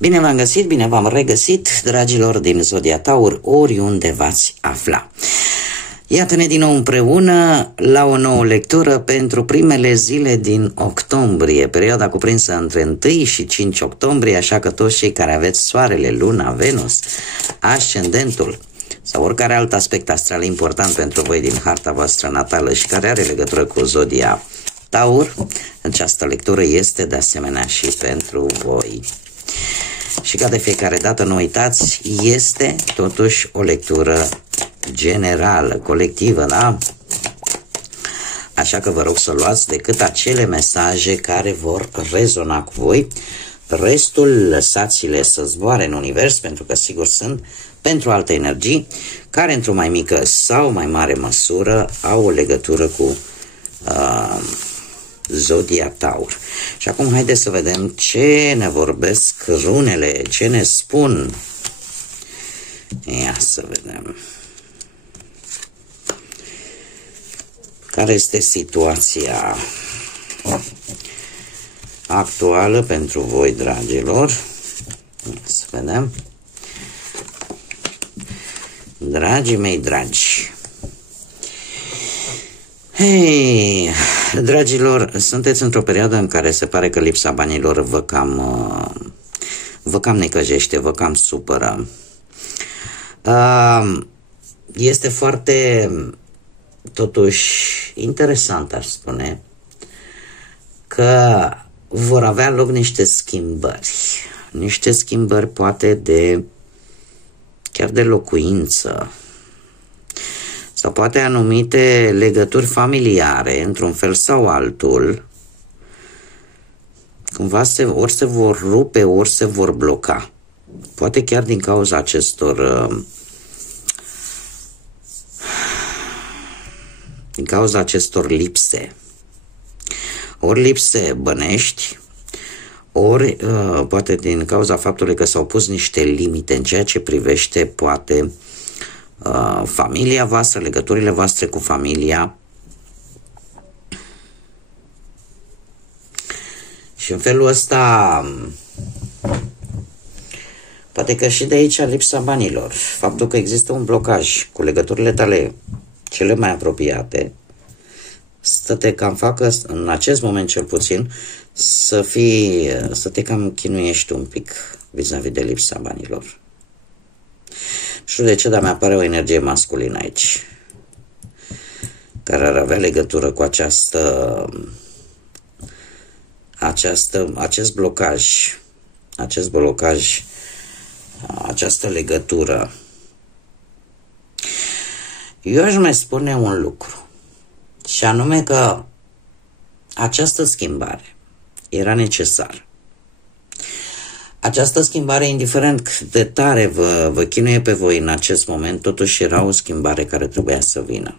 Bine v-am găsit, bine v-am regăsit, dragilor din Zodia Taur, oriunde v-ați afla. Iată-ne din nou împreună la o nouă lectură pentru primele zile din octombrie, perioada cuprinsă între 1 și 5 octombrie, așa că toți cei care aveți soarele, luna, Venus, ascendentul sau oricare alt aspect astral important pentru voi din harta voastră natală și care are legătură cu Zodia Taur, această lectură este de asemenea și pentru voi. Și ca de fiecare dată, nu uitați, este totuși o lectură generală, colectivă, da? Așa că vă rog să luați decât acele mesaje care vor rezona cu voi. Restul lăsați-le să zboare în univers, pentru că sigur sunt pentru alte energii care într-o mai mică sau mai mare măsură au o legătură cu Zodia Taur. Și acum haideți să vedem ce ne vorbesc runele, ce ne spun. Ia să vedem. Care este situația actuală pentru voi, dragilor? Ia să vedem. Dragii mei dragi. Hei, dragilor, sunteți într-o perioadă în care se pare că lipsa banilor vă cam necăjește, vă cam supără. Este foarte, totuși, interesant, aș spune, că vor avea loc niște schimbări poate chiar de locuință, sau poate anumite legături familiare, într-un fel sau altul, cumva ori se vor rupe, ori se vor bloca. Poate chiar din cauza acestor lipse. Ori lipse bănești, ori poate din cauza faptului că s-au pus niște limite în ceea ce privește poate familia voastră, legăturile voastre cu familia. Și în felul ăsta poate că și de aici lipsa banilor, faptul că există un blocaj cu legăturile tale cele mai apropiate, să te cam facă, în acest moment cel puțin, să te cam chinuiești un pic vis-a-vis de lipsa banilor. Nu știu de ce, dar mi-apare o energie masculină aici, care ar avea legătură cu acest blocaj, această legătură. Eu aș mai spune un lucru, și anume că această schimbare era necesară. Această schimbare, indiferent cât de tare vă chinuie pe voi în acest moment, totuși era o schimbare care trebuia să vină.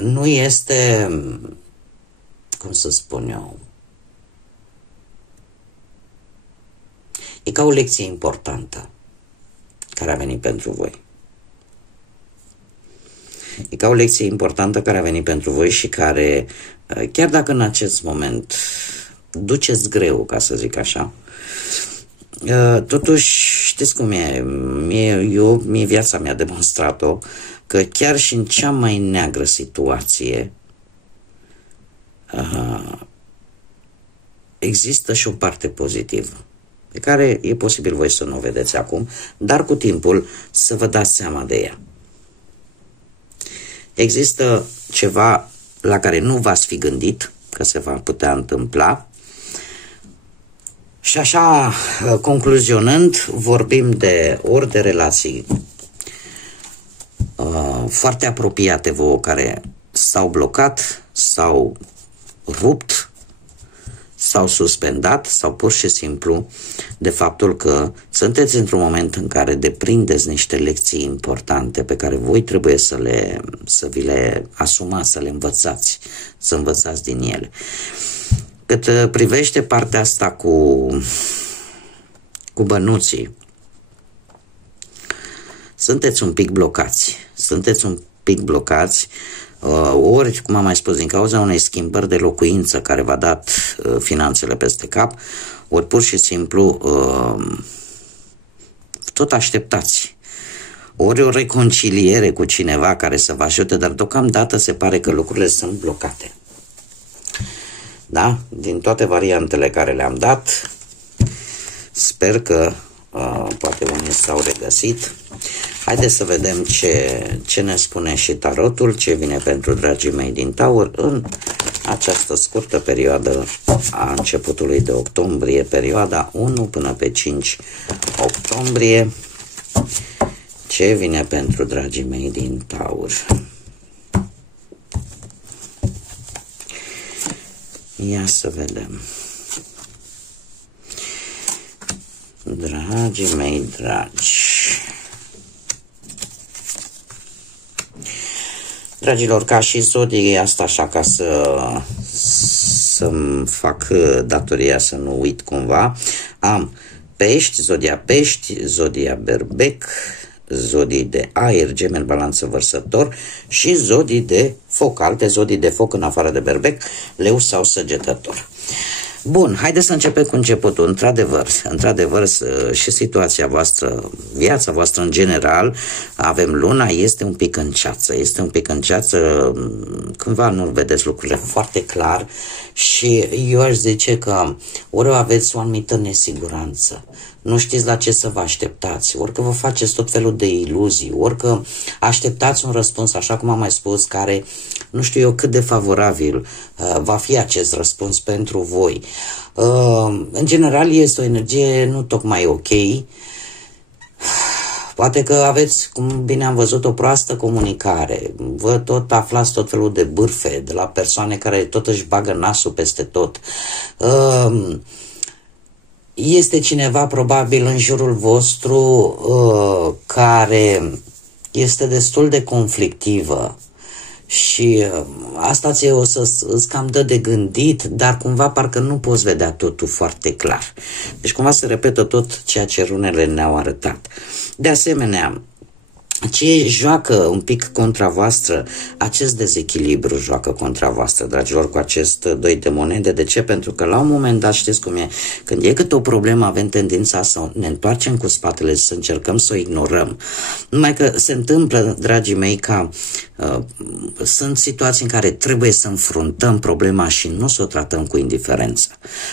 Nu este, cum să spun eu, e ca o lecție importantă care a venit pentru voi. E ca o lecție importantă care a venit pentru voi și care, chiar dacă în acest moment duceți greu, ca să zic așa, totuși știți cum e, mie viața mi-a demonstrat-o, că chiar și în cea mai neagră situație există și o parte pozitivă, pe care e posibil voi să nu o vedeți acum, dar cu timpul să vă dați seama de ea. Există ceva la care nu v-ați fi gândit că se va putea întâmpla. Și așa, concluzionând, vorbim de relații foarte apropiate vouă, care s-au blocat, s-au rupt, s-au suspendat, sau pur și simplu de faptul că sunteți într-un moment în care deprindeți niște lecții importante pe care voi trebuie să vi le asumați, să le învățați, să învățați din ele. Cât privește partea asta cu bănuții, sunteți un pic blocați, ori, cum am mai spus, din cauza unei schimbări de locuință care v-a dat finanțele peste cap, ori pur și simplu tot așteptați. Ori o reconciliere cu cineva care să vă ajute, dar deocamdată se pare că lucrurile sunt blocate. Da? Din toate variantele care le-am dat, sper că poate unii s-au regăsit. Haideți să vedem ce ne spune și tarotul, ce vine pentru dragii mei din Taur în această scurtă perioadă a începutului de octombrie, perioada 1 până pe 5 octombrie. Ce vine pentru dragii mei din Taur? Ia să vedem. Dragii mei dragi. Dragilor, ca și zodie asta, așa ca să-mi fac datoria să nu uit cumva, am Pești, zodia Berbec, zodii de aer, Gemeni, Balanță, Vărsător și zodii de foc, alte zodii de foc în afară de Berbec, Leu sau Săgetător. Bun, haideți să începem cu începutul. Într-adevăr, și situația voastră, viața voastră în general, avem luna, este un pic în ceață, cândva nu vedeți lucrurile foarte clar și eu aș zice că ori aveți o anumită nesiguranță, nu știți la ce să vă așteptați, ori că vă faceți tot felul de iluzii, ori că așteptați un răspuns, așa cum am mai spus, care nu știu eu cât de favorabil va fi acest răspuns pentru voi. În general este o energie nu tocmai ok. Poate că aveți, cum bine am văzut, o proastă comunicare. Vă tot aflați tot felul de bârfe de la persoane care tot își bagă nasul peste tot. Este cineva probabil în jurul vostru care este destul de conflictivă și asta ți o să îți cam dă de gândit, dar cumva parcă nu poți vedea totul foarte clar. Deci cumva se repetă tot ceea ce runele ne-au arătat. De asemenea, ce joacă un pic contra voastră, acest dezechilibru joacă contra voastră, dragilor, cu acest 2 de monede. De ce? Pentru că la un moment dat, știți cum e, când e câte o problemă, avem tendința să ne întoarcem cu spatele, să încercăm să o ignorăm. Numai că se întâmplă, dragii mei, ca sunt situații în care trebuie să înfruntăm problema și nu să o tratăm cu indiferență.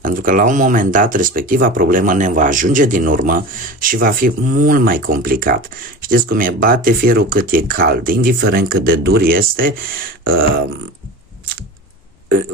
Pentru că la un moment dat, respectiva problemă ne va ajunge din urmă și va fi mult mai complicat. Știți cum e? Bate fierul cât e cald, indiferent cât de dur este,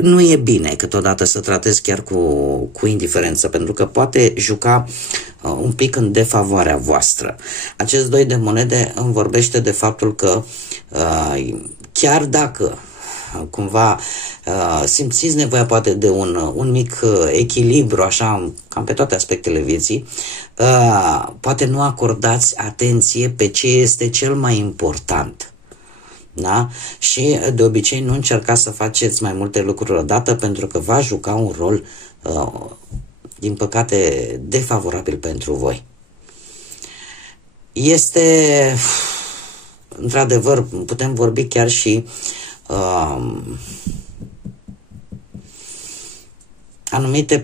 nu e bine câteodată să tratezi chiar cu indiferență, pentru că poate juca un pic în defavoarea voastră. Acest 2 de monede îmi vorbește de faptul că chiar dacă cumva simțiți nevoia poate de un mic echilibru, așa, cam pe toate aspectele vieții, poate nu acordați atenție pe ce este cel mai important. Da? Și de obicei nu încercați să faceți mai multe lucruri odată, pentru că va juca un rol, din păcate, defavorabil pentru voi. Este, într-adevăr, putem vorbi chiar și anumite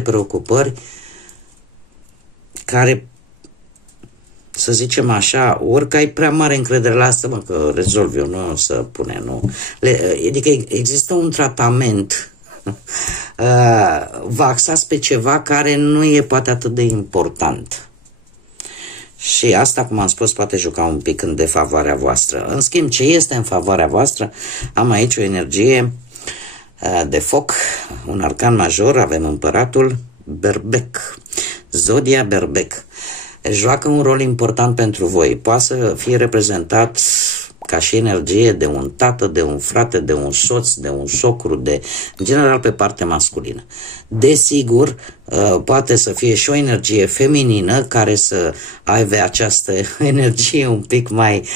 preocupări care, să zicem așa, orică ai prea mare încredere, lasă-mă că rezolv eu, nu o să pune, nu. Adică există un tratament, vă axați pe ceva care nu e poate atât de important. Și asta, cum am spus, poate juca un pic în defavoarea voastră. În schimb, ce este în favoarea voastră? Am aici o energie de foc, un arcan major, avem împăratul Berbec, zodia Berbec. Joacă un rol important pentru voi. Poate să fie reprezentat ca și energie de un tată, de un frate, de un soț, de un socru, în general pe partea masculină. Desigur, poate să fie și o energie feminină care să aibă această energie un pic mai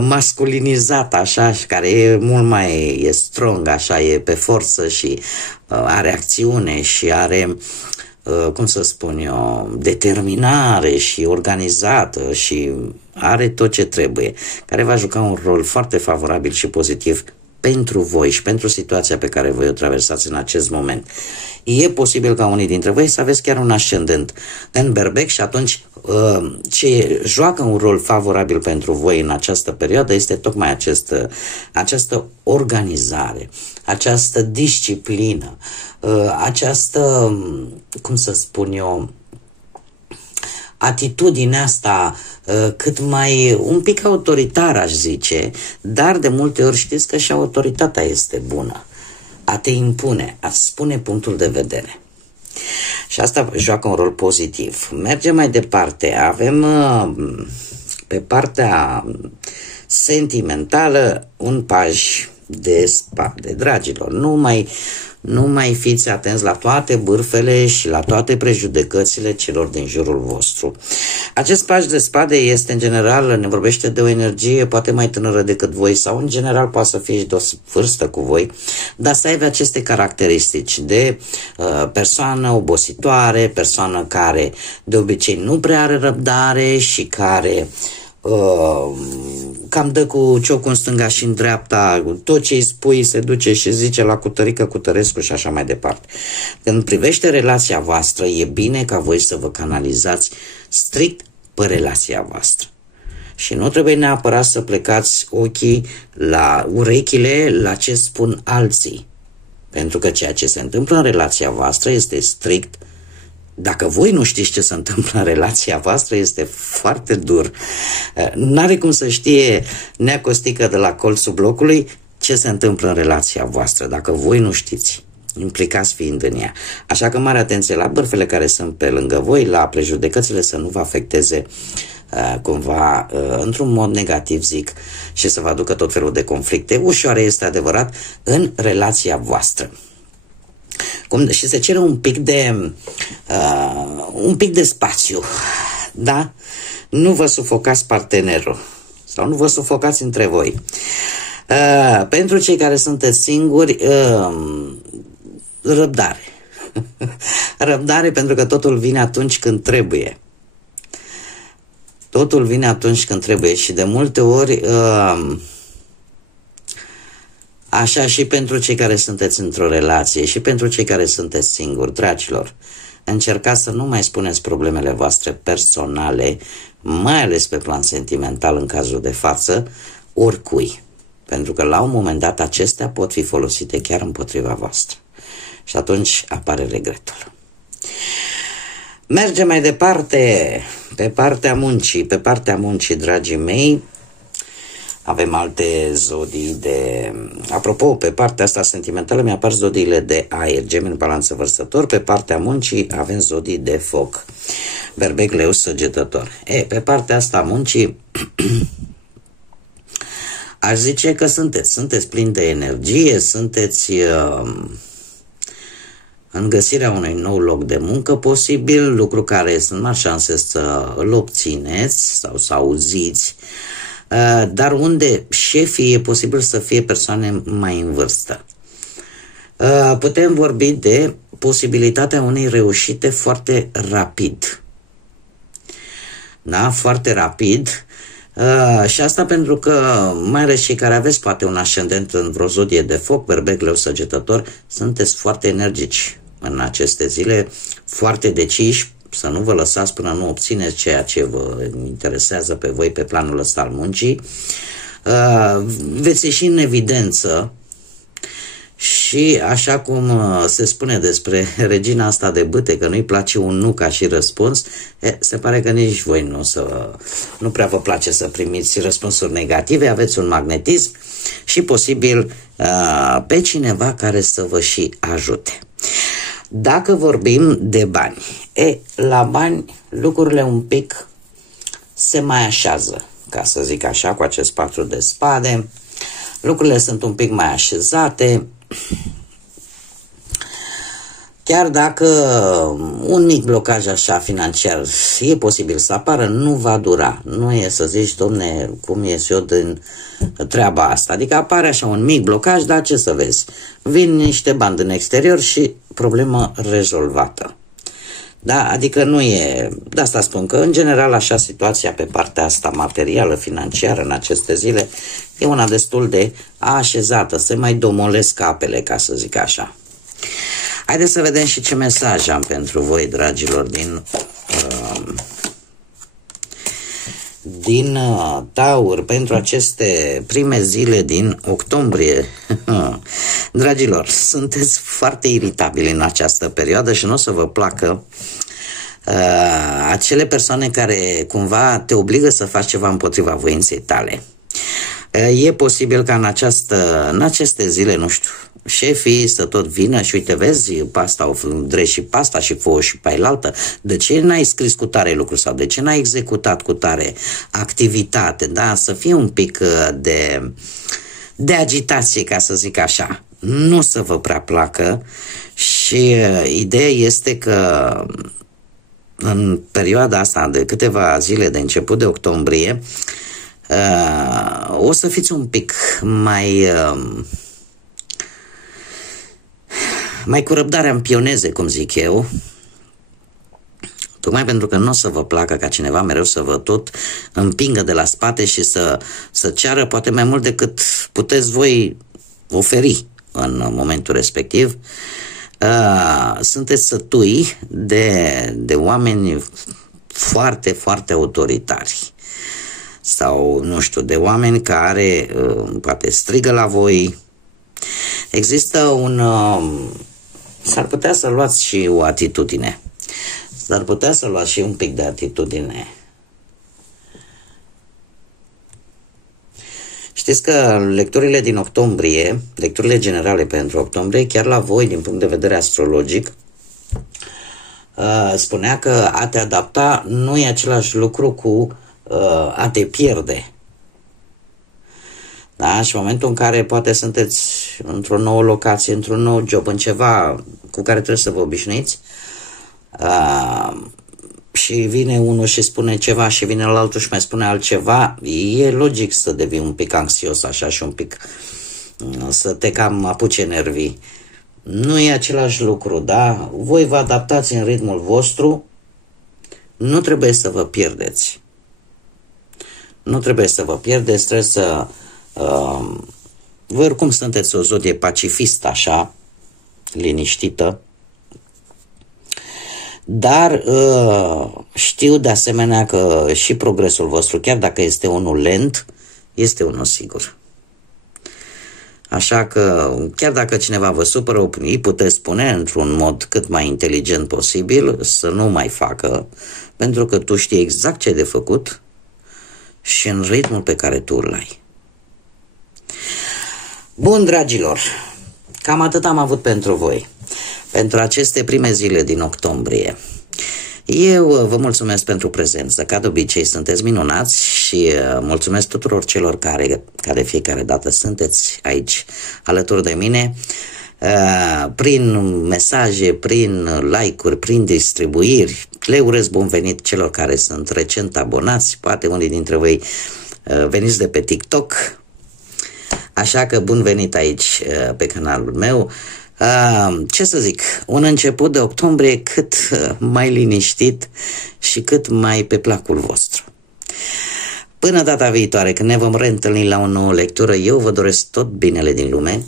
masculinizată, așa, și care e mult mai strong, așa, e pe forță și are acțiune și are, cum să spun eu, determinare și organizată și are tot ce trebuie, care va juca un rol foarte favorabil și pozitiv pentru voi și pentru situația pe care voi o traversați în acest moment. E posibil ca unii dintre voi să aveți chiar un ascendent în berbec și atunci ce joacă un rol favorabil pentru voi în această perioadă este tocmai această organizare, această disciplină, această, cum să spun eu, atitudinea asta cât mai un pic autoritar, aș zice, dar de multe ori știți că și autoritatea este bună. A te impune, a spune punctul de vedere. Și asta joacă un rol pozitiv. Mergem mai departe. Avem pe partea sentimentală un paj de spade, dragilor. Nu mai fiți atenți la toate bârfele și la toate prejudecățile celor din jurul vostru. Acest paj de spade este în general, ne vorbește de o energie poate mai tânără decât voi sau în general poate să fie și de o vârstă cu voi, dar să aibă aceste caracteristici de persoană obositoare, persoană care de obicei nu prea are răbdare și care cam dă cu ciocul în stânga și în dreapta, tot ce îi spui se duce și zice la Cutărică, Cutărescu și așa mai departe. Când privește relația voastră, e bine ca voi să vă canalizați strict pe relația voastră. Și nu trebuie neapărat să plecați ochii la urechile la ce spun alții. Pentru că ceea ce se întâmplă în relația voastră este strict. Dacă voi nu știți ce se întâmplă în relația voastră, este foarte dur. N-are cum să știe Nea Costică de la colțul blocului ce se întâmplă în relația voastră, dacă voi nu știți, implicați fiind în ea. Așa că mare atenție la bârfele care sunt pe lângă voi, la prejudecățile să nu vă afecteze cumva într-un mod negativ, zic, și să vă aducă tot felul de conflicte ușoare, este adevărat, în relația voastră. Și se cere un pic de spațiu, da? Nu vă sufocați partenerul sau nu vă sufocați între voi. Pentru cei care sunteți singuri, răbdare. Răbdare, pentru că totul vine atunci când trebuie. Totul vine atunci când trebuie și de multe ori așa și pentru cei care sunteți într-o relație și pentru cei care sunteți singuri, dragilor, încercați să nu mai spuneți problemele voastre personale, mai ales pe plan sentimental în cazul de față, oricui. Pentru că la un moment dat acestea pot fi folosite chiar împotriva voastră. Și atunci apare regretul. Mergem mai departe, pe partea muncii, dragii mei. Avem alte zodii de... Apropo, pe partea asta sentimentală mi-apar zodiile de aer, Gemeni, Balanță, Vărsător. Pe partea muncii avem zodii de foc, Berbec, Leu, Săgetător. Pe partea asta muncii aș zice că sunteți plini de energie, sunteți în găsirea unui nou loc de muncă posibil, lucru care sunt mari șanse să îl obțineți sau să auziți, dar unde șefii e posibil să fie persoane mai în vârstă. Putem vorbi de posibilitatea unei reușite foarte rapid. Da? Foarte rapid. Și asta pentru că, mai ales cei care aveți poate un ascendent în vreo zodie de foc, Berbec, Leu, Săgetător, sunteți foarte energici în aceste zile, foarte deciși, să nu vă lăsați până nu obțineți ceea ce vă interesează pe voi pe planul ăsta al muncii. Veți ieși în evidență și așa cum se spune despre regina asta de bâte, că nu-i place un nu ca și răspuns, se pare că nici voi nu prea vă place să primiți răspunsuri negative, aveți un magnetism și posibil pe cineva care să vă și ajute. Dacă vorbim de bani, la bani lucrurile un pic se mai așează, ca să zic așa, cu acest 4 de spade. Lucrurile sunt un pic mai așezate, chiar dacă un mic blocaj așa financiar e posibil să apară, nu va dura. Nu e să zici, domne, cum ies eu din treaba asta. Adică apare așa un mic blocaj, dar ce să vezi? Vin niște bani din exterior și problemă rezolvată. Da, adică nu e, de asta spun că în general așa situația pe partea asta materială, financiară în aceste zile e una destul de așezată, se mai domolesc apele, ca să zic așa. Haideți să vedem și ce mesaj am pentru voi, dragilor, din Taur, pentru aceste prime zile din octombrie. Dragilor, sunteți foarte iritabili în această perioadă și nu o să vă placă acele persoane care cumva te obligă să faci ceva împotriva voinței tale. E posibil ca în aceste zile, nu știu, șefii să tot vină și uite, vezi, pasta au drept și pasta și fouă și pe ailaltă. De ce n-ai scris cu tare lucru sau de ce n-ai executat cu tare activitate? Da, să fie un pic de agitație, ca să zic așa. Nu să vă prea placă și ideea este că în perioada asta de câteva zile de început de octombrie o să fiți un pic mai cu răbdarea în pioneze, cum zic eu, tocmai pentru că nu o să vă placă ca cineva mereu să vă tot împingă de la spate și să ceară poate mai mult decât puteți voi oferi în momentul respectiv. Sunteți sătui de oameni foarte, foarte autoritari sau, nu știu, de oameni care poate strigă la voi. Există s-ar putea să luați și o atitudine. S-ar putea să luați și un pic de atitudine. Știți că lecturile din octombrie, lecturile generale pentru octombrie, chiar la voi, din punct de vedere astrologic, spunea că a te adapta nu e același lucru cu a te pierde. Da? Și în momentul în care poate sunteți într-o nouă locație, într-un nou job, în ceva cu care trebuie să vă obișnuiți, și vine unul și spune ceva și vine altul și mai spune altceva, e logic să devii un pic anxios așa și un pic să te cam apuce nervii. Nu e același lucru, da? Voi vă adaptați în ritmul vostru, nu trebuie să vă pierdeți. Nu trebuie să vă pierdeți, trebuie să... voi oricum sunteți o zodie pacifistă așa, liniștită, dar știu de asemenea că și progresul vostru, chiar dacă este unul lent, este unul sigur. Așa că chiar dacă cineva vă supără, îi puteți spune într-un mod cât mai inteligent posibil să nu mai facă, pentru că tu știi exact ce ai de făcut și în ritmul pe care tu îl ai. Bun, dragilor, cam atât am avut pentru voi, pentru aceste prime zile din octombrie. Eu vă mulțumesc pentru prezență, ca de obicei sunteți minunați și mulțumesc tuturor celor care de fiecare dată sunteți aici alături de mine, prin mesaje, prin like-uri, prin distribuiri. Le urez bun venit celor care sunt recent abonați, poate unii dintre voi veniți de pe TikTok, așa că bun venit aici pe canalul meu. Ce să zic, un început de octombrie cât mai liniștit și cât mai pe placul vostru. Până data viitoare, când ne vom reîntâlni la o nouă lectură, eu vă doresc tot binele din lume,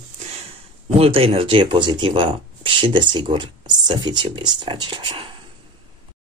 multă energie pozitivă și, desigur, să fiți iubiți, dragilor.